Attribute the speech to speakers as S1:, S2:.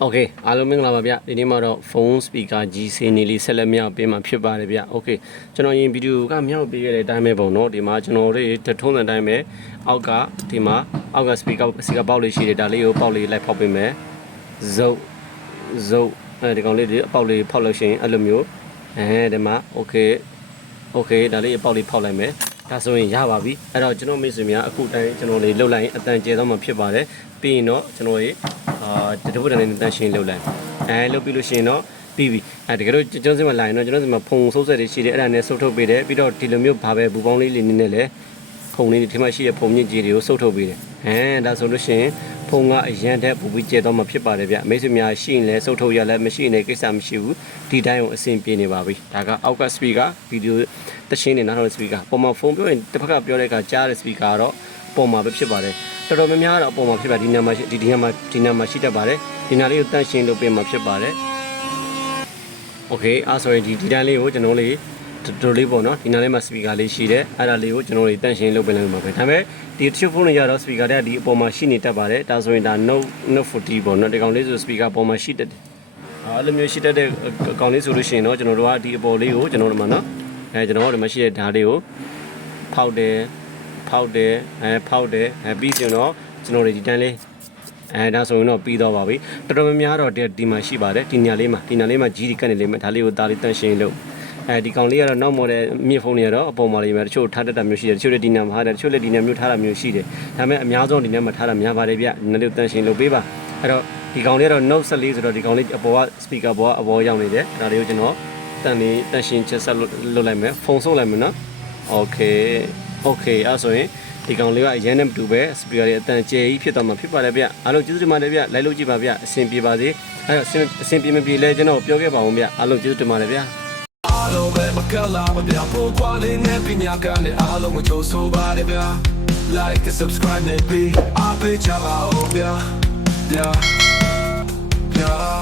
S1: โอเคအားလုံးမင်္ဂလာပါဗျဒီနေ့မှာတော့ phone speaker ကြီးစင်းနေလေးဆက်လက်မြောက်ပေးမှာဖြစ်ပါတယ်ဗျโอเคကျွန်တော်ရင်ဗီဒီယိုကမြောက်ပေးခဲ့တဲ့အတိုင်းပဲပုံနော်ဒီမှာကျွန်တော်တို့တထုံးတဲ့အတိုင်းပဲအောက်ကဒီမှာအောက်က speaker speaker ပေါက်လေးရှိတယ်ဒါလေးကိုပေါက်လေးလိုက်ဖောက်ပေးမယ်ဇုတ်ဇုတ်အဲဒီကောင်လေးဒီအပေါက်လေးဖောက်လို့ရှိရင်အဲ့လိုမျိုးအဲဒီမှာโอเคโอเคဒါလေးအပေါက်လေးဖောက်လိုက်မယ် ဒါဆိုရင်ရပါပြီအဲ့တော့ကျွန်တော်မိတ်ဆွေများအခုတိုင်းကျွန်တော်လေးလှုပ်လိုက်ရင်အတန်ကျဲတော့မှဖြစ်ပါတယ်ပြီးရင်တော့ကျွန်တော်ရေအာတတပုတ်တန်လေးတန်ရှင်းလုပ်လိုက်အဲလုပ်ပြီးလို့ရှိရင်တော့ပြီးပြီအဲတကယ်လို့ကျွန်တော်စီမှာလာရင်တော့ကျွန်တော်စီမှာဖုံဆုပ်ဆက်တွေရှိတယ်အဲ့ဒါနဲ့ဆုပ်ထုတ်ပေးတယ်ပြီးတော့ဒီလိုမျိုးဘာပဲဘူပေါင်းလေးလေးနည်းနဲ့လည်း ဖုံလေးဒီမှာရှိတဲ့ဖုံမြင့်ကြီးတွေကိုဆုပ်ထုတ်ပေးတယ်အဲဒါဆိုလို့ရှိရင်ဖုံကအရန်တဲ့ပူပြီးကျဲတော့မှဖြစ်ပါတယ်ဗျမိတ်ဆွေများရှိရင်လည်းဆုပ်ထုတ်ရလည်းမရှိရင်လည်းကိစ္စမရှိဘူးဒီတိုင်းကိုအဆင်ပြေနေပါပြီဒါကအောက်ကစပီကာဗီဒီယိုတချင်းနေနောက်တော့စပီကာပုံမှန်ဖုံပြောရင်တစ်ဖက်ကပြောတဲ့အခါကြားတဲ့စပီကာကတော့ပုံမှန်ပဲဖြစ်ပါတယ် တော်တော်များများတော့အပေါ်မှာဖြစ်ပါဒီနာမှာဒီဒီနာမှာဒီနာမှာရှိတတ်ပါတယ်ဒီနာလေးကိုတန့်ရှင်းလုပ်ပေးမှာဖြစ်ပါတယ်โอเคအားဆိုရင်ဒီဒီတိုင်းလေးကိုကျွန်တော်လေး တော်တော်လေးပေါ့နော်ဒီနာလေးမှာစပီကာလေးရှိတယ်အဲ့ဒါလေးကိုကျွန်တော်လေးတန့်ရှင်းလုပ်ပေးလိုက်မှာပဲဒါပေမဲ့ဒီတချို့ဖုန်းတွေကြတော့စပီကာတွေကဒီအပေါ်မှာရှိနေတတ်ပါတယ်ဒါဆိုရင်ဒါ Note Note 40ပေါ့နော်ဒီကောင်လေးဆိုစပီကာပေါ်မှာရှိတတ်တယ်အဲ့လိုမျိုးရှိတတ်တဲ့အကောင်လေးဆိုလို့ရှိရင်တော့ကျွန်တော်တို့ကဒီအပေါ်လေးကိုကျွန်တော်တို့မှာနော်အဲကျွန်တော်တို့ဒီမှာရှိတဲ့ဓာတ်လေးကိုဖောက်တယ်ဖောက်တယ်အဲဖောက်တယ်အဲပြီးရင်တော့ကျွန်တော်တို့ဒီတန်းလေးအဲဒါဆိုရင်တော့ပြီးတော့ပါပြီတော်တော်များများတော့ဒီဒီမှာရှိပါတယ်ဒီညာလေးမှာဒီညာလေးမှာကြီးဒီကတ်နေလေးမှာဒါလေးကိုဒါလေးတန့်ရှင်းလို့ အဲဒီကောင်လေးကတော့နောက်မော်ဒယ်မြင့်ဖုန်းတွေကတော့အပေါ်မှာလေးမှာတချို့ထားတတ်တာမျိုးရှိတယ်တချို့လည်းဒီညာမှာထားတယ်တချို့လည်းဒီညာမျိုးထားတာမျိုးရှိတယ်ဒါပေမဲ့အများဆုံးဒီညာမှာထားတာများပါတယ်ဗျနည်းလေးတန့်ရှင်းလို့ပေးပါအဲ့တော့ဒီကောင်လေးကတော့ Note 14ဆိုတော့ဒီကောင်လေးအပေါ်က speaker ပေါ်ကအပေါ်ရောက်နေတယ်ဒါလေးကိုကျွန်တော်တန်လေးတန့်ရှင်းချက်ဆက်လုပ်လိုက်မယ်ဖုန်းဆုပ်လိုက်မယ်နော် Okay Okay အဲ့ဆိုရင်ဒီကောင်လေးကအရန်နဲ့မတူပဲစပီကာတွေအတန်ကျဲကြီးဖြစ်သွားမှာဖြစ်ပါတယ်ဗျအားလုံးကျေးဇူးတင်ပါတယ်ဗျလိုက်လို့ကြည့်ပါဗျအဆင်ပြေပါစေအဲ့တော့အဆင်အဆင်ပြေမပြေလဲကျွန်တော်ပြောခဲ့ပါဦးဗျအားလုံးကျေးဇူးတင်ပါတယ်ဗျ
S2: အားလုံးပဲမကလာမပြဖို့ကွာလေးနဲ့ပညာကနဲ့အားလုံးကိုကြိုးဆိုပါတယ်ဗျာ like and subscribe နဲ့ပြီးအားပေးကြပါဦးဗျာဗျာဗျာ